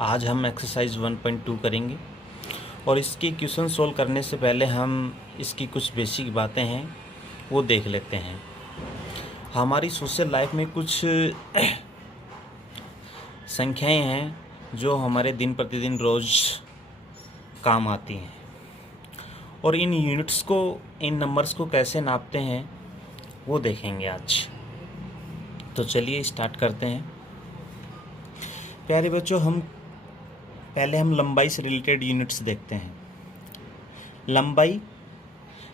आज हम एक्सरसाइज 1.2 करेंगे और इसकी क्वेश्चन सोल्व करने से पहले हम इसकी कुछ बेसिक बातें हैं वो देख लेते हैं। हमारी सोशल लाइफ में कुछ संख्याएं हैं जो हमारे दिन प्रतिदिन रोज़ काम आती हैं और इन यूनिट्स को, इन नंबर्स को कैसे नापते हैं वो देखेंगे आज। तो चलिए स्टार्ट करते हैं। प्यारे बच्चों, पहले हम लंबाई से रिलेटेड यूनिट्स देखते हैं। लंबाई,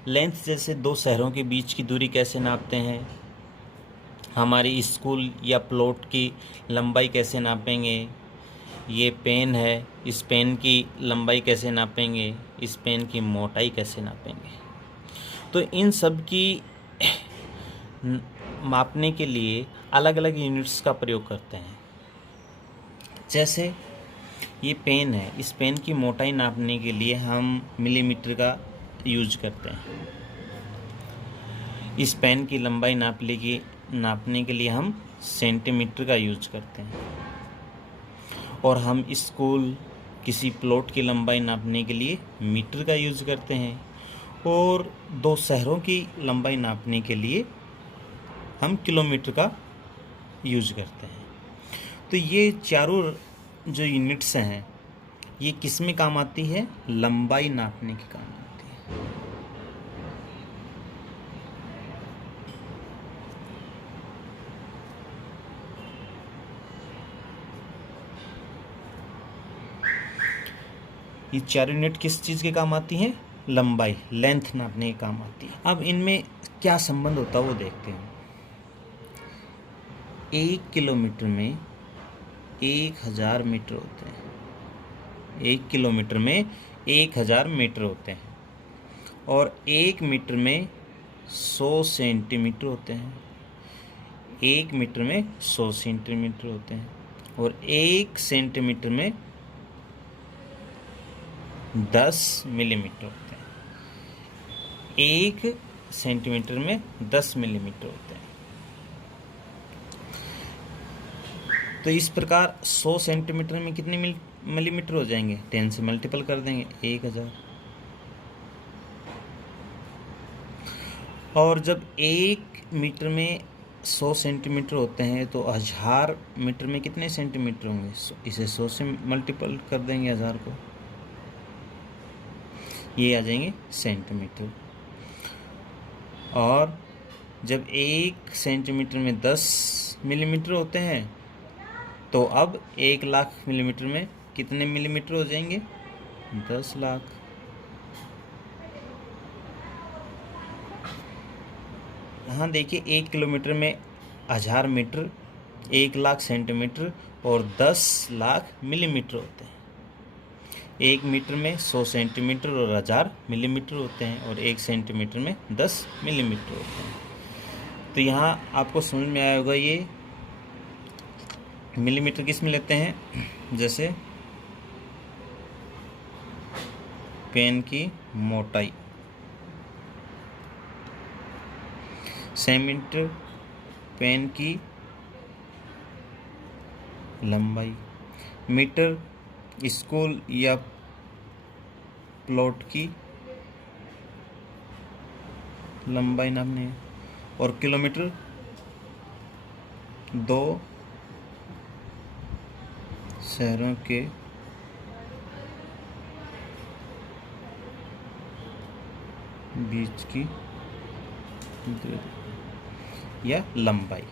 लेंथ, जैसे दो शहरों के बीच की दूरी कैसे नापते हैं, हमारी स्कूल या प्लॉट की लंबाई कैसे नापेंगे, ये पेन है, इस पेन की लंबाई कैसे नापेंगे, इस पेन की मोटाई कैसे नापेंगे। तो इन सब की मापने के लिए अलग अलग यूनिट्स का प्रयोग करते हैं। जैसे ये पेन है, इस पेन की मोटाई नापने के लिए हम मिलीमीटर का यूज करते हैं। इस पेन की लंबाई नापने के लिए हम सेंटीमीटर का यूज करते हैं। और हम स्कूल, किसी प्लॉट की लंबाई नापने के लिए मीटर का यूज करते हैं। और दो शहरों की लंबाई नापने के लिए हम किलोमीटर का यूज करते हैं। तो ये चारों जो यूनिट्स हैं ये किस में काम आती है? लंबाई नापने के काम आती है। ये चार यूनिट किस चीज़ के काम आती हैं? लंबाई, लेंथ नापने के काम आती है। अब इनमें क्या संबंध होता है वो देखते हैं। 1 किलोमीटर में 1000 मीटर होते हैं। 1 किलोमीटर में 1000 मीटर होते हैं। और 1 मीटर में 100 सेंटीमीटर होते हैं। 1 मीटर में 100 सेंटीमीटर होते हैं। और 1 सेंटीमीटर में 10 मिलीमीटर होते हैं। 1 सेंटीमीटर में 10 मिलीमीटर होते हैं। तो इस प्रकार 100 सेंटीमीटर में कितने मिलीमीटर हो जाएंगे? 10 से मल्टीपल कर देंगे, 1000। और जब 1 मीटर में 100 सेंटीमीटर होते हैं तो 1000 मीटर में कितने सेंटीमीटर होंगे? इसे 100 से मल्टीपल कर देंगे 1000 को, ये आ जाएंगे सेंटीमीटर। और जब 1 सेंटीमीटर में 10 मिलीमीटर होते हैं तो अब 1 लाख मिलीमीटर में कितने मिलीमीटर हो जाएंगे? 10 लाख। यहाँ देखिए 1 किलोमीटर में 1000 मीटर, 1 लाख सेंटीमीटर और 10 लाख मिलीमीटर होते हैं। 1 मीटर में 100 सेंटीमीटर और 1000 मिलीमीटर होते हैं। और 1 सेंटीमीटर में 10 मिलीमीटर होते हैं। तो यहाँ आपको समझ में आया होगा ये मिलीमीटर किस में लेते हैं। जैसे पेन की मोटाई, सेंटीमीटर पेन की लंबाई, मीटर स्कूल या प्लॉट की लंबाई नापने है। और किलोमीटर 2 शहरों के बीच की दूरी या लंबाई।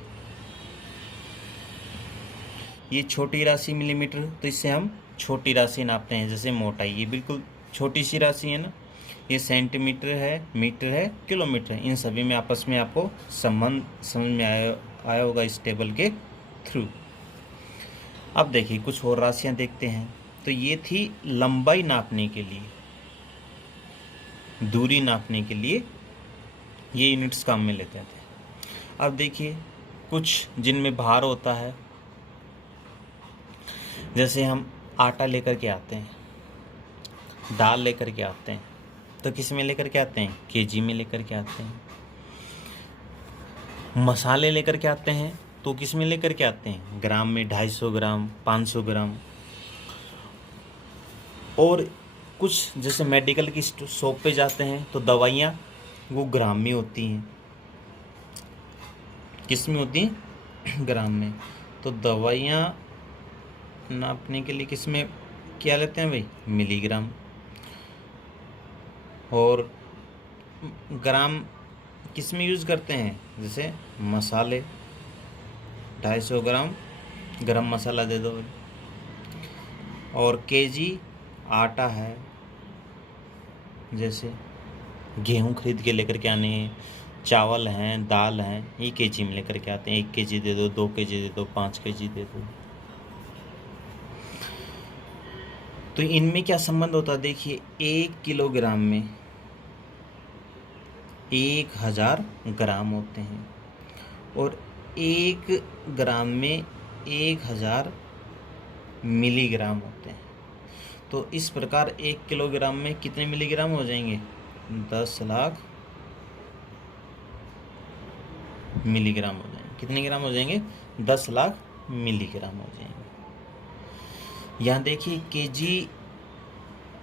ये छोटी राशि मिलीमीटर, तो इससे हम छोटी राशि नापते हैं। जैसे मोटाई, ये बिल्कुल छोटी सी राशि है ना। ये सेंटीमीटर है, मीटर है, किलोमीटर है। इन सभी में आपस में आपको संबंध समझ में आया होगा इस टेबल के थ्रू। अब देखिए कुछ और राशियां देखते हैं। तो ये थी लंबाई नापने के लिए, दूरी नापने के लिए ये यूनिट्स काम में लेते थे। अब देखिए कुछ जिनमें भार होता है। जैसे हम आटा लेकर के आते हैं, दाल लेकर के आते हैं, तो किस में लेकर के आते हैं? केजी में लेकर के आते हैं। मसाले लेकर के आते हैं तो किस में लेकर के आते हैं? ग्राम में, 250 ग्राम, 500 ग्राम। और कुछ जैसे मेडिकल की शॉप पे जाते हैं तो दवाइयाँ वो ग्राम में होती हैं। किस में होती हैं? ग्राम में। तो दवाइयाँ नापने के लिए किस में क्या लेते हैं भाई? मिलीग्राम। और ग्राम किस में यूज़ करते हैं? जैसे मसाले, 250 ग्राम गरम मसाला दे दो। और केजी आटा है, जैसे गेहूँ खरीद के लेकर के आने हैं, चावल हैं, दाल हैं, ये केजी में लेकर के आते हैं। 1 केजी दे दो, 2 केजी दे दो, 5 केजी दे दो। तो इनमें क्या संबंध होता है? देखिए, 1 किलोग्राम में 1000 ग्राम होते हैं और 1 ग्राम में 1000 मिलीग्राम होते हैं। तो इस प्रकार 1 किलोग्राम में कितने मिलीग्राम हो जाएंगे? 10 लाख मिलीग्राम हो जाएंगे। कितने ग्राम हो जाएंगे? 10 लाख मिलीग्राम हो जाएंगे। यहाँ देखिए केजी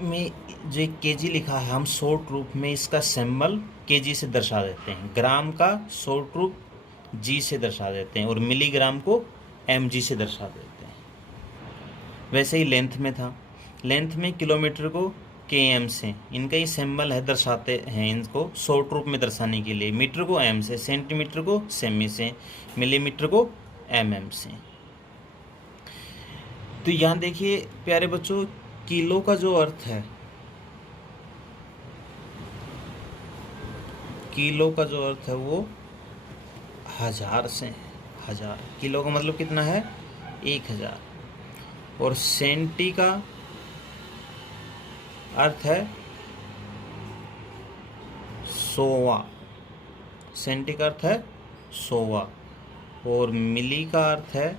में जो एक केजी लिखा है, हम शॉर्ट रूप में इसका सिंबल केजी से दर्शा देते हैं, ग्राम का शॉर्ट रूप जी से दर्शा देते हैं और मिलीग्राम को mg से दर्शा देते हैं। वैसे ही लेंथ में था, लेंथ में किलोमीटर को km से, इनका ही सिंबल है, दर्शाते हैं इनको शॉर्ट रूप में दर्शाने के लिए। मीटर को m से, सेंटीमीटर को सेमी से, मिलीमीटर को mm से। तो यहाँ देखिए प्यारे बच्चों, किलो का जो अर्थ है, किलो का जो अर्थ है वो 1000 से है। 1000 किलो का मतलब कितना है? 1000। और सेंटी का अर्थ है 100। सेंटी का अर्थ है 100। और मिली का अर्थ है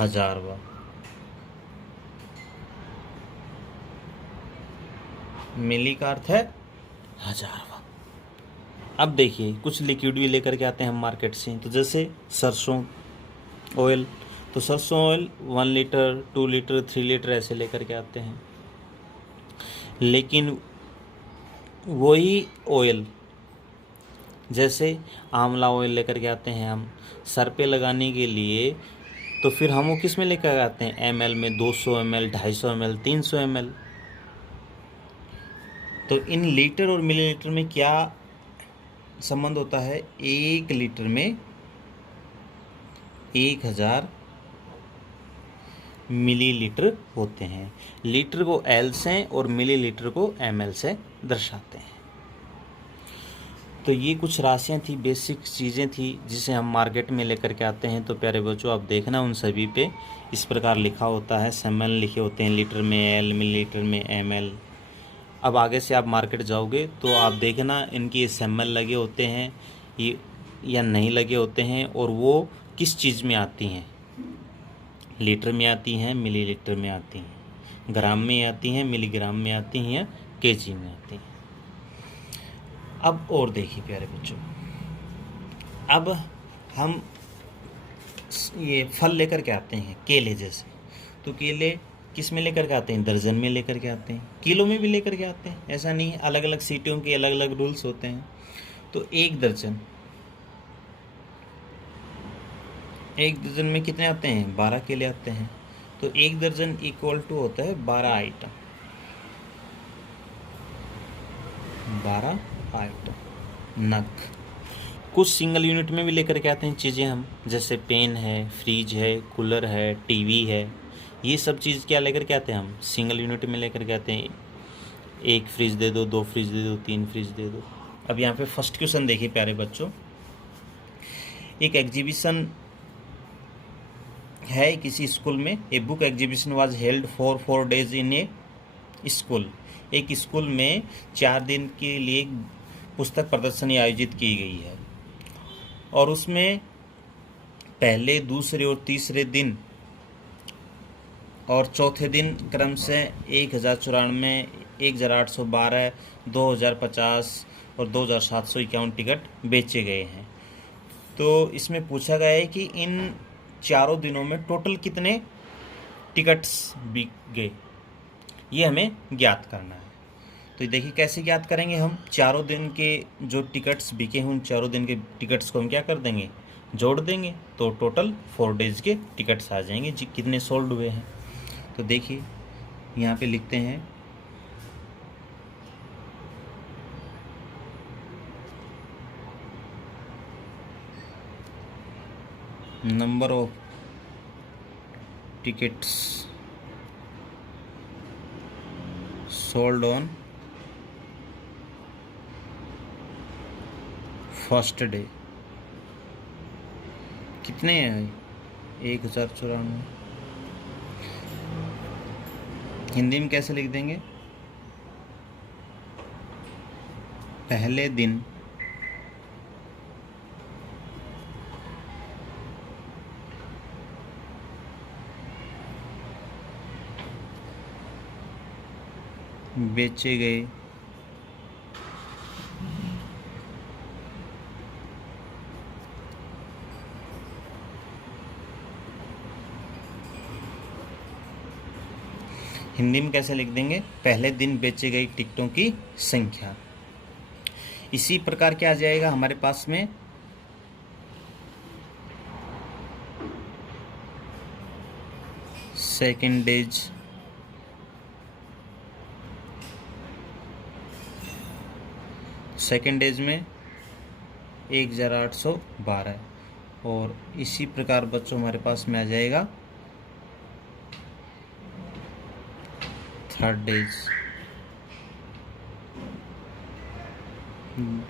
1000वां। मिली का अर्थ है 1000वां। अब देखिए कुछ लिक्विड भी लेकर के आते हैं हम मार्केट से। तो जैसे सरसों ऑयल, तो सरसों ऑयल 1 लीटर, 2 लीटर, 3 लीटर ऐसे लेकर के आते हैं। लेकिन वही ऑयल, जैसे आंवला ऑयल लेकर के आते हैं हम सर पे लगाने के लिए, तो फिर हम वो किस में लेकर आते हैं? ml में, 200 ml, 250 ml, 300 ml। तो इन लीटर और मिलीलीटर में क्या संबंध होता है? 1 लीटर में 1000 मिलीलीटर होते हैं। लीटर को L से और मिलीलीटर को ml से दर्शाते हैं। तो ये कुछ राशियाँ थी, बेसिक चीज़ें थी जिसे हम मार्केट में लेकर के आते हैं। तो प्यारे बच्चों, आप देखना उन सभी पे इस प्रकार लिखा होता है, सिंबल लिखे होते हैं, लीटर में L, मिलीलीटर में ml। अब आगे से आप मार्केट जाओगे तो आप देखना इनके सिंबल लगे होते हैं ये या नहीं लगे होते हैं, और वो किस चीज़ में आती हैं। लीटर में आती हैं, मिलीलीटर में आती हैं, ग्राम में आती हैं, मिलीग्राम में आती हैं, या केजी में आती हैं। अब और देखिए प्यारे बच्चों, अब हम ये फल लेकर के आते हैं, केले जैसे। तो केले किस में लेकर के आते हैं? दर्जन में लेकर के आते हैं, किलो में भी लेकर के आते हैं। ऐसा नहीं, अलग अलग सिटियों के अलग अलग रूल्स होते हैं। तो एक दर्जन में कितने आते हैं? 12 केले आते हैं। तो एक दर्जन इक्वल टू होता है 12 आइटम। 12 आइटम नग। कुछ सिंगल यूनिट में भी लेकर के आते हैं चीज़ें हम, जैसे पेन है, फ्रिज है, कूलर है, टीवी है। ये सब चीज़ क्या लेकर के आते हैं हम? सिंगल यूनिट में लेकर के आते हैं। 1 फ्रिज दे दो, 2 फ्रिज दे दो, 3 फ्रिज दे दो। अब यहाँ पे फर्स्ट क्वेश्चन देखिए प्यारे बच्चों, एक एग्जीबिशन है किसी स्कूल में। A book exhibition was held for 4 days in A school. एक स्कूल में 4 दिन के लिए पुस्तक प्रदर्शनी आयोजित की गई है, और उसमें पहले, दूसरे और तीसरे दिन और चौथे दिन क्रम से 1094, 1812, 2050 और 2751 टिकट बेचे गए हैं। तो इसमें पूछा गया है कि इन चारों दिनों में टोटल कितने टिकट्स बिक गए, ये हमें ज्ञात करना है। तो देखिए कैसे ज्ञात करेंगे हम, चारों दिन के जो टिकट्स बिके हैं उन चारों दिन के टिकट्स को हम क्या कर देंगे, जोड़ देंगे, तो टोटल 4 डेज के टिकट्स आ जाएंगे जी कितने सोल्ड हुए हैं। तो देखिए यहाँ पे लिखते हैं number of tickets sold on first day कितने हैं, 1094। हिंदी में कैसे लिख देंगे, पहले दिन बेचे गए हिंदी में कैसे लिख देंगे, पहले दिन बेचे गई टिकटों की संख्या। इसी प्रकार क्या आ जाएगा हमारे पास में, सेकेंड डेज में 1812, और इसी प्रकार बच्चों हमारे पास में आ जाएगा थर्ड डेज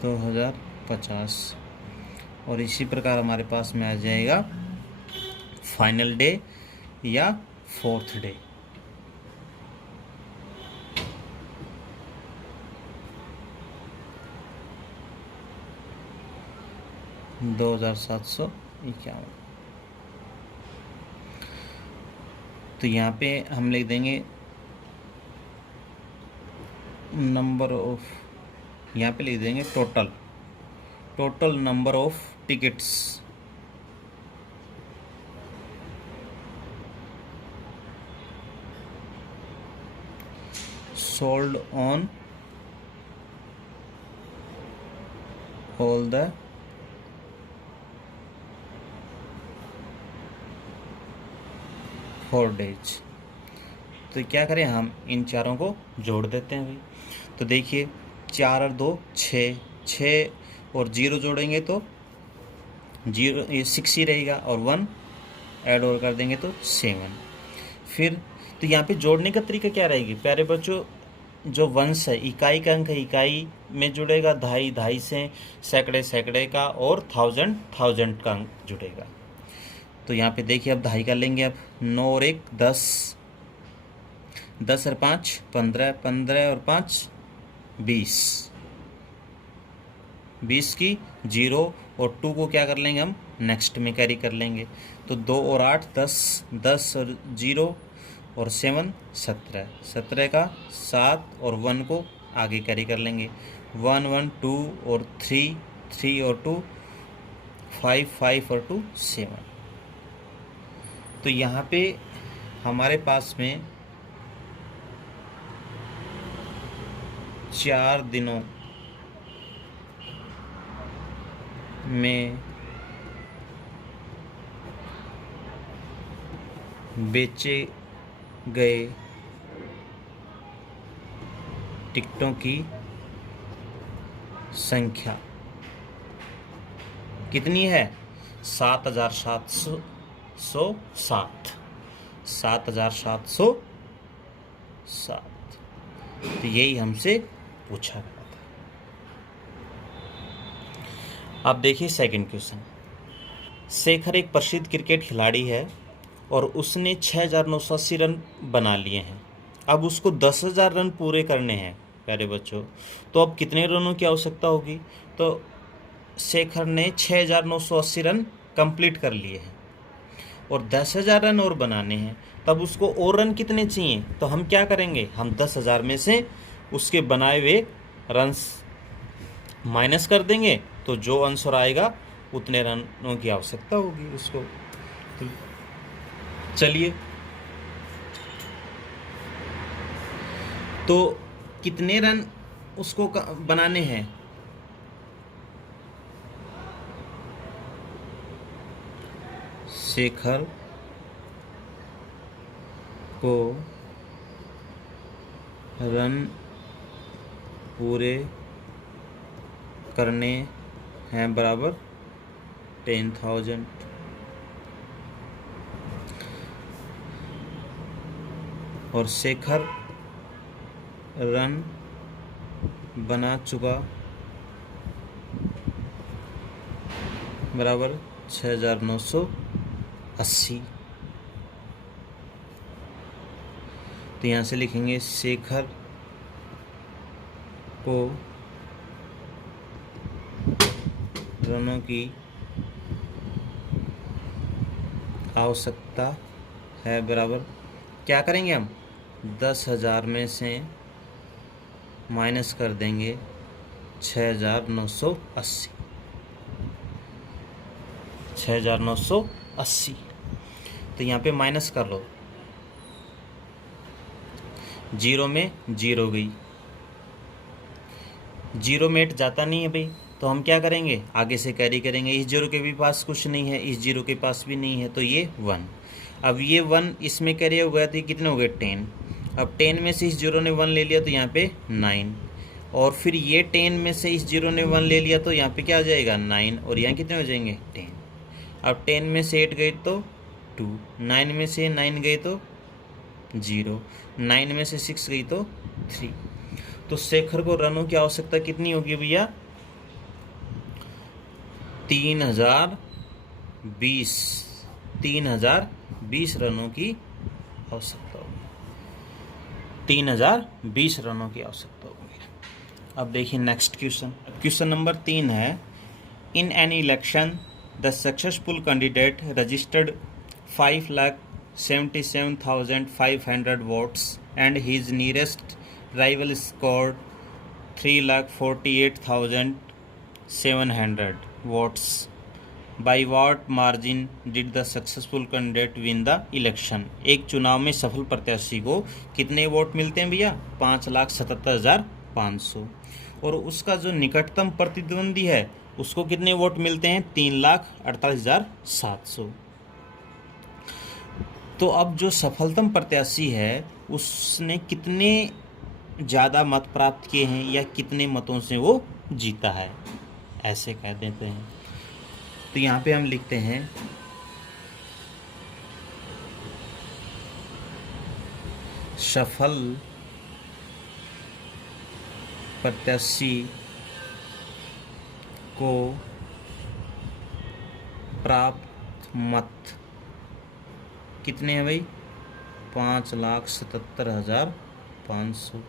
2050, और इसी प्रकार हमारे पास में आ जाएगा फाइनल डे या फोर्थ डे। दो 2751। तो यहाँ पे हम लिख देंगे नंबर ऑफ, यहाँ पे लिख देंगे total number of tickets sold on all the four days. तो क्या करें, हम इन चारों को जोड़ देते हैं भाई। तो देखिए 4 और 2 6, 6 और 0 जोड़ेंगे तो 0 ये 6 ही रहेगा, और 1 ऐड और कर देंगे तो 7। फिर तो यहाँ पे जोड़ने का तरीका क्या रहेगी प्यारे बच्चों, जो वंश है इकाई का अंक है इकाई में जुड़ेगा, दहाई दहाई से, सैकड़े सैकड़े का, और थाउजेंड थाउजेंड का अंक जुड़ेगा। तो यहाँ पे देखिए अब दहाई कर लेंगे, अब 9 और 1 10, 10 और 5 15, 15 और 5 20, 20 की 0 और 2 को क्या कर लेंगे हम नेक्स्ट में कैरी कर लेंगे। तो 2 और 8 10, 10 और 0 और 7 17, 17 का 7 और 1 को आगे कैरी कर लेंगे। 1 1 2 और 3, 3 और 2 5, 5 और 2 7। तो यहाँ पे हमारे पास में 4 दिनों में बेचे गए टिकटों की संख्या कितनी है, 7,707, 7,707। तो यही हमसे पूछा गया था। अब देखिए सेकंड क्वेश्चन। शेखर एक प्रसिद्ध क्रिकेट खिलाड़ी है और उसने 6,980 रन बना लिए हैं। अब उसको 10,000 रन पूरे करने हैं प्यारे बच्चों। तो अब कितने रनों की आवश्यकता होगी, तो शेखर ने 6,980 रन कंप्लीट कर लिए हैं और 10,000 रन और बनाने हैं। तब उसको और रन कितने चाहिए, तो हम क्या करेंगे, हम 10,000 में से उसके बनाए हुए रन्स माइनस कर देंगे, तो जो आंसर आएगा उतने रनों की आवश्यकता होगी उसको। तो चलिए तो कितने रन उसको बनाने हैं? शेखर को रन पूरे करने हैं बराबर 10,000। और शेखर रन बना चुका बराबर 6,980। तो यहाँ से लिखेंगे शेखर को रनों की आवश्यकता है बराबर, क्या करेंगे हम, 10,000 में से माइनस कर देंगे 6,980। 6,980 तो यहाँ पे माइनस कर लो, 0 में 0 गई, 0 में 8 जाता नहीं है भाई, तो हम क्या करेंगे, आगे से कैरी करेंगे। इस 0 के भी पास कुछ नहीं है, इस 0 के पास भी नहीं है, तो ये 1। अब ये 1 इसमें कैरी हो गया, तो कितने हो गए 10। अब 10 में से इस 0 ने 1 ले लिया, तो यहाँ पे 9। और फिर ये 10 में से इस 0 ने 1 ले लिया, तो यहाँ पे क्या आ जाएगा 9, और यहाँ कितने हो जाएंगे 10। अब 10 में से 8 गए तो 2, 9 में से 9 गए तो 0, 9 में से 6 गई तो 3। तो शेखर को रनों की आवश्यकता कितनी होगी भैया, 3,020 रनों की आवश्यकता होगी। 3,020 रनों की आवश्यकता होगी। अब देखिए नेक्स्ट क्वेश्चन नंबर 3 है, in an election the successful candidate registered 5,77,500 votes and his nearest rival scored 3,48,700 votes. By what margin did the successful candidate win the election? एक चुनाव में सफल प्रत्याशी को कितने वोट मिलते हैं भैया, 5,77,500। और उसका जो निकटतम प्रतिद्वंदी है उसको कितने वोट मिलते हैं, 3,48,700। तो अब जो सफलतम प्रत्याशी है उसने कितने ज़्यादा मत प्राप्त किए हैं या कितने मतों से वो जीता है, ऐसे कह देते हैं। तो यहाँ पे हम लिखते हैं सफल प्रत्याशी को प्राप्त मत कितने हैं भाई, 5,77,500।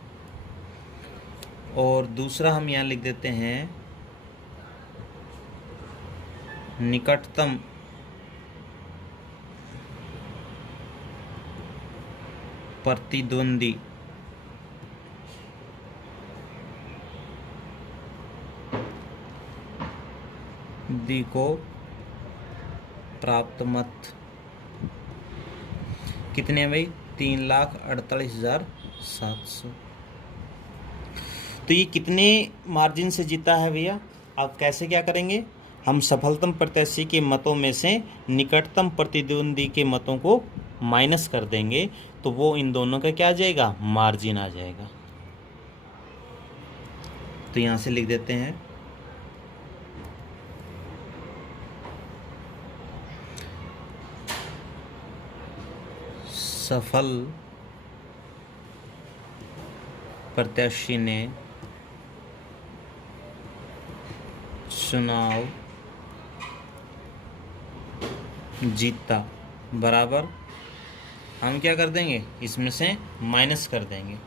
और दूसरा हम यहाँ लिख देते हैं निकटतम प्रतिद्वंदी को प्राप्त मत कितने हैं भाई, 3,48,700। तो ये कितने मार्जिन से जीता है भैया, आप कैसे क्या करेंगे, हम सफलतम प्रत्याशी के मतों में से निकटतम प्रतिद्वंदी के मतों को माइनस कर देंगे, तो वो इन दोनों का क्या आ जाएगा, मार्जिन आ जाएगा। तो यहाँ से लिख देते हैं सफल प्रत्याशी ने चुनाव जीता बराबर, हम क्या कर देंगे, इसमें से माइनस कर देंगे,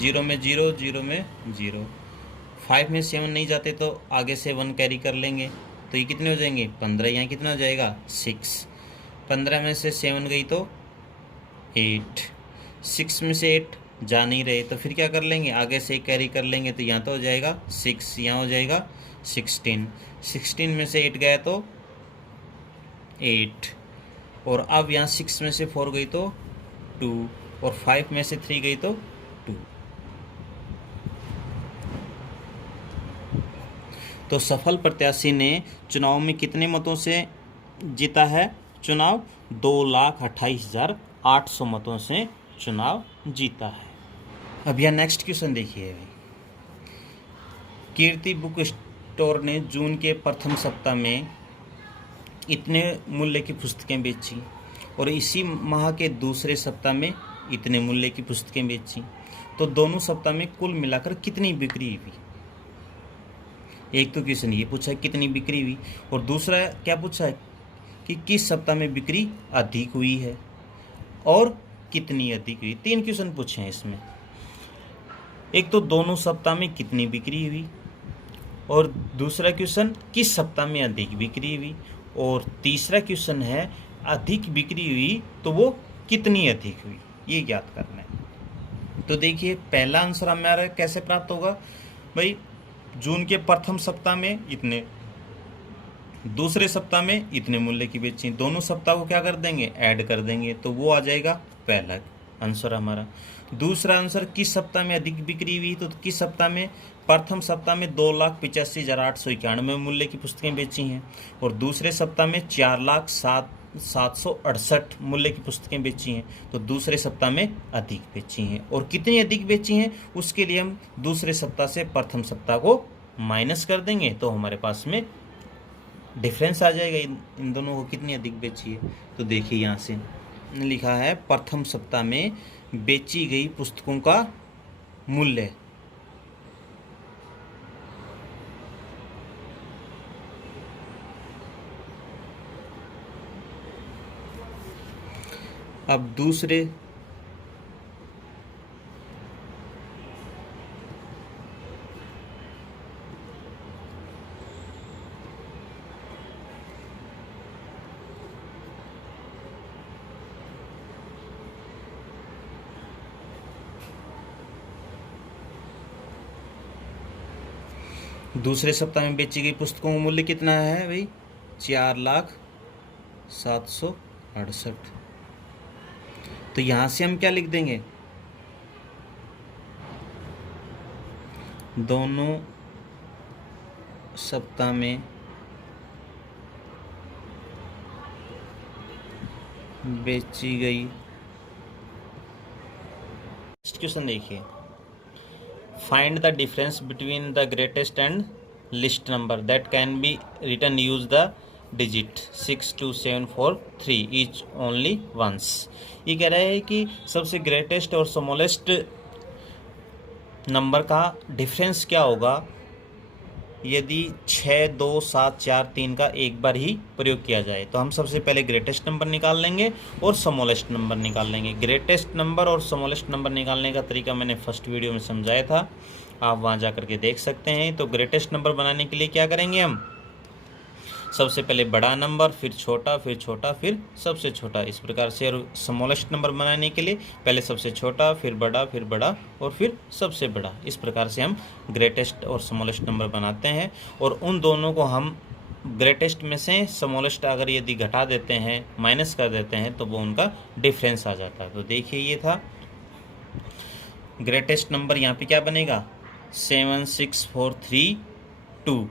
0 में 0, 0 में 0, 5 में 7 नहीं जाते तो आगे से 1 कैरी कर लेंगे, तो ये कितने हो जाएंगे 15, यहाँ कितना हो जाएगा 6, 15 में से 7 गई तो 8, 6 में से 8 जा नहीं रहे, तो फिर क्या कर लेंगे, आगे से कैरी कर लेंगे, तो यहाँ तो हो जाएगा 6, यहाँ हो जाएगा 16, 16 में से 8 गया तो 8, और अब यहाँ 6 में से 4 गई तो 2, और 5 में से 3 गई तो 2। तो सफल प्रत्याशी ने चुनाव में कितने मतों से जीता है चुनाव? 2,28,800 मतों से चुनाव जीता है। अब यह नेक्स्ट क्वेश्चन देखिए। कीर्ति बुक स्टोर ने जून के प्रथम सप्ताह में इतने मूल्य की पुस्तकें बेची और इसी माह के दूसरे सप्ताह में इतने मूल्य की पुस्तकें बेची, तो दोनों सप्ताह में कुल मिलाकर कितनी बिक्री हुई? एक तो क्वेश्चन ये पूछा है कितनी बिक्री हुई, और दूसरा क्या पूछा है कि किस सप्ताह में बिक्री अधिक हुई है और कितनी अधिक हुई। 3 क्वेश्चन पूछे हैं इसमें। एक तो दोनों सप्ताह में कितनी बिक्री हुई, और दूसरा क्वेश्चन किस सप्ताह में अधिक बिक्री हुई, और तीसरा क्वेश्चन है अधिक बिक्री हुई तो वो कितनी अधिक हुई, ये ज्ञात करना है। तो देखिए पहला आंसर हमारा कैसे प्राप्त होगा भाई, जून के प्रथम सप्ताह में इतने, दूसरे सप्ताह में इतने मूल्य की बेची, दोनों सप्ताह को क्या कर देंगे, ऐड कर देंगे, तो वो आ जाएगा पहला आंसर हमारा। दूसरा आंसर किस सप्ताह में अधिक बिक्री हुई, तो किस सप्ताह में, प्रथम सप्ताह में 2,85,891 मूल्य की पुस्तकें बेची हैं और दूसरे सप्ताह में 4,07,768 मूल्य की पुस्तकें बेची हैं, तो दूसरे सप्ताह में अधिक बेची हैं। और कितनी अधिक बेची हैं उसके लिए हम दूसरे सप्ताह से प्रथम सप्ताह को माइनस कर देंगे, तो हमारे पास में डिफरेंस आ जाएगा इन दोनों को कितनी अधिक बेची है। तो देखिए यहाँ से लिखा है प्रथम सप्ताह में बेची गई पुस्तकों का मूल्य, अब दूसरे सप्ताह में बेची गई पुस्तकों का मूल्य कितना है भाई, 4,07,68। तो यहां से हम क्या लिख देंगे, दोनों सप्ताह में बेची गई। क्वेश्चन देखिए, find the difference between the greatest and least number that can be written, use the digit 62743 each only once. ये कह रहा है कि सबसे ग्रेटेस्ट और स्मॉलेस्ट नंबर का डिफरेंस क्या होगा यदि 6, 2, 7, 4, 3 का एक बार ही प्रयोग किया जाए। तो हम सबसे पहले ग्रेटेस्ट नंबर निकाल लेंगे और स्मॉलेस्ट नंबर निकाल लेंगे। ग्रेटेस्ट नंबर और स्मॉलेस्ट नंबर निकालने का तरीका मैंने फर्स्ट वीडियो में समझाया था, आप वहाँ जा करके देख सकते हैं। तो ग्रेटेस्ट नंबर बनाने के लिए क्या करेंगे, हम सबसे पहले बड़ा नंबर, फिर छोटा, फिर छोटा, फिर सबसे छोटा, इस प्रकार से। और स्मॉलेस्ट नंबर बनाने के लिए पहले सबसे छोटा, फिर बड़ा और फिर सबसे बड़ा। इस प्रकार से हम ग्रेटेस्ट और स्मॉलेस्ट नंबर बनाते हैं। और उन दोनों को हम ग्रेटेस्ट में से स्मॉलेस्ट अगर यदि घटा देते हैं, माइनस कर देते हैं, तो वो उनका डिफरेंस आ जाता है। तो देखिए ये था ग्रेटेस्ट नंबर, यहाँ पे क्या बनेगा 76432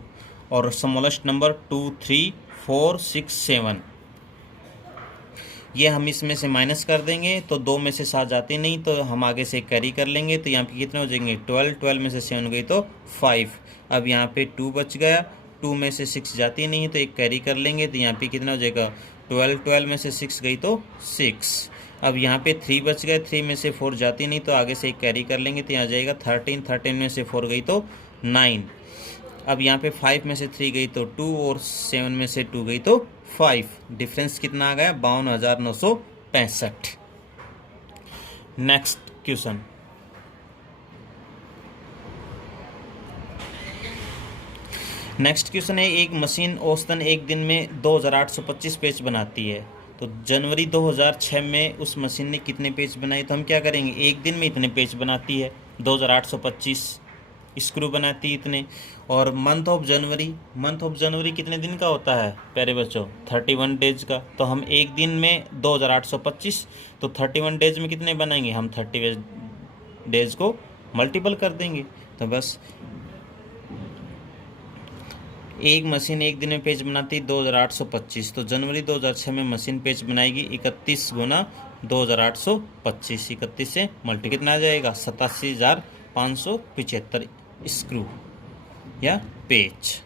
और स्मॉलेस्ट नंबर 23467। ये हम इसमें से माइनस कर देंगे तो 2 में से 7 जाती नहीं, तो हम आगे से कैरी कर लेंगे। तो यहाँ पे कितने हो जाएंगे 12 में से 7 गई तो 5। अब यहाँ पे 2 बच गया, 2 में से 6 जाती नहीं तो एक कैरी कर लेंगे। तो यहाँ पे कितना हो जाएगा 12 में से 6 गई तो 6। अब यहाँ पे 3 बच गए, 3 में से 4 जाती नहीं तो आगे से एक कैरी कर लेंगे। तो यहाँ जाएगा 13 में से 4 गई तो 9। अब यहाँ पे 5 में से 3 गई तो 2 और 7 में से 2 गई तो 5। डिफरेंस कितना आ गया 52,965। नेक्स्ट क्वेश्चन, है एक मशीन औसतन एक दिन में 2,825 पेज बनाती है। तो जनवरी 2006 में उस मशीन ने कितने पेज बनाए। तो हम क्या करेंगे, एक दिन में इतने पेज बनाती है 2,825, स्क्रू बनाती इतने। और मंथ ऑफ जनवरी कितने दिन का होता है प्यारे बच्चों? 31 डेज का। तो हम एक दिन में 2825, तो 31 डेज में कितने बनाएंगे हम? 30 डेज को मल्टीपल कर देंगे। तो बस एक मशीन एक दिन में पेज बनाती 2825, तो जनवरी 2006 में मशीन पेज बनाएगी 31 गुना 2825। 31 से मल्टी कितना आ जाएगा? 87,575 स्क्रू या पेज।